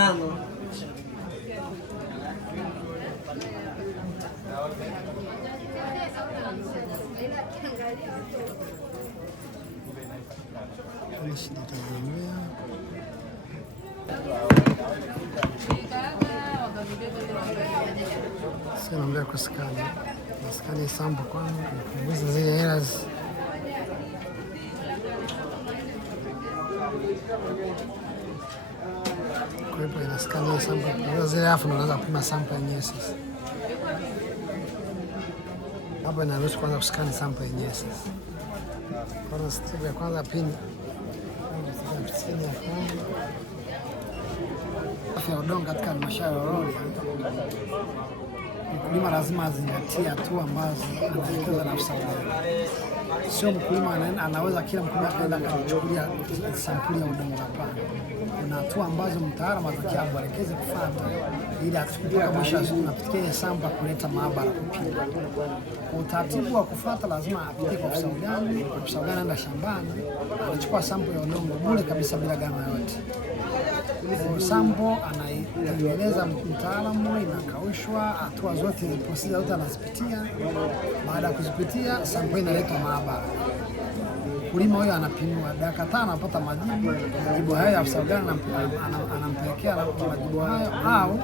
nano. Sasa naomba kuskani. Naskani sample kwangu kupunguza zile errors. Kwa hiyo inaskani sample kupunguza zile, alafu unaanza kupima sample yenyewe sasa. Hapa inaruhusu kwanza kuskani sample yenyewe sasa. Kwa step ya kwanza pini. Afya ya udongo katika halmashauri ya Rorya, mkulima lazima azingatie hatua ambazo anaelekezwa na afisa ugani. Sio mkulima anaweza kila mkulima akaenda akachukulia sampuli ya udongo, hapana. Kuna hatua ambazo mtaalamu anatakiwa amwelekeze kufuata ili mpaka mwisho anafikia sample kuleta maabara kupima. Kwa utaratibu wa kufuata lazima apite kwa afisa ugani. Afisa ugani anaenda shambani, anachukua sample ya udongo bure kabisa bila gharama yoyote. Sample anaitengeneza mtaalamu, inakaushwa, hatua zote procedure zote anazipitia. Baada ya kuzipitia, sample inaletwa maabara. Mkulima huyo anapimwa, dakika 5 anapata majibu hayo. Afisa ugani anampelekea majibu hayo, au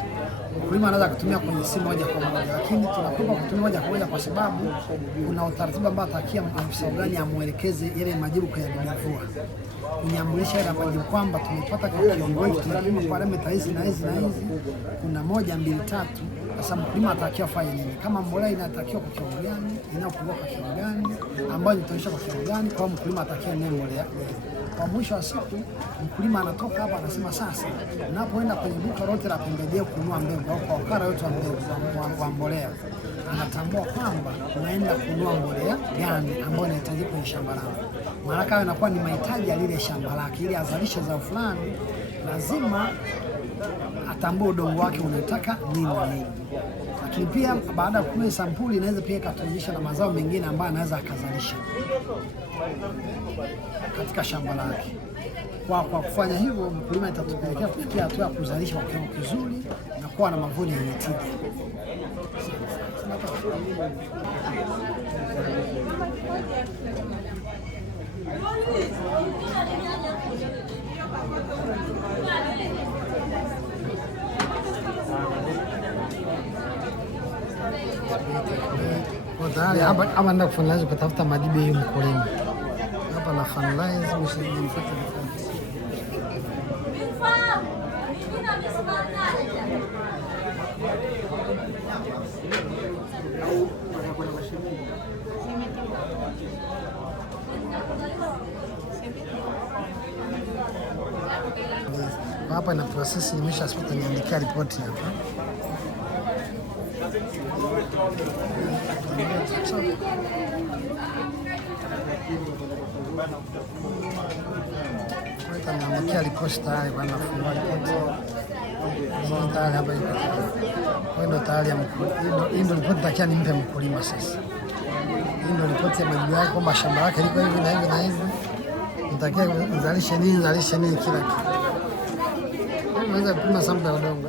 mkulima anaweza kutumia kwenye simu moja kwa moja, lakini tunakupa kutumia moja kwa moja kwa sababu kuna utaratibu ambao atakia afisa ugani amuelekeze yale majibu kwa yadudavua, kunyambulisha ile majibu kwamba tumepata kwa kiongozi, tunapima parameter hizi na hizi na hizi, kuna 1 2 3. Sasa mkulima atakiwa afanye nini? Kama mbolea inatakiwa kwa kiwango gani, inapungua kwa kiwango gani, ambayo itaisha kwa kiwango gani, kwa mkulima atakiwa nini mbolea. Kwa mwisho wa siku mkulima anatoka hapa anasema, sasa unapoenda kwenye duka lote la pembejeo kununua mbegu au kwa wakala yote wa mbegu wa mbolea, anatambua kwamba unaenda kununua mbolea gani ambayo inahitajika kwenye shamba lako. Maana kama inakuwa ni mahitaji ya lile shamba lake ili azalishe zao fulani, lazima atambue udongo wake unataka nini na nini. Lakini pia baada ya kupima sampuli inaweza pia ikatuonyesha na mazao mengine ambayo anaweza akazalisha katika shamba lake. Kwa kufanya hivyo, mkulima itatupelekea kufikia hatua ya kuzalisha kwa kiwango kizuri na kuwa na mavuno yenye tija. Tayari hapa nenda kufinalize kutafuta majibu ya mkulima. Hapa na finalize msijimfuate. Hapa na process nimeshapata, niandikia ripoti hapa. Naandikia ripoti tayari kwa nafungua ripoti. Tayari hapa iko. Kwa ndo tayari ya mkulima. Hii ndo ripoti takia nimpe mkulima sasa. Hii ndo ripoti ya majibu yake kwamba shamba lake liko hivi na hivi na hivi. Nitakia nizalishe nini kila kitu. Unaweza kupima sample ya udongo.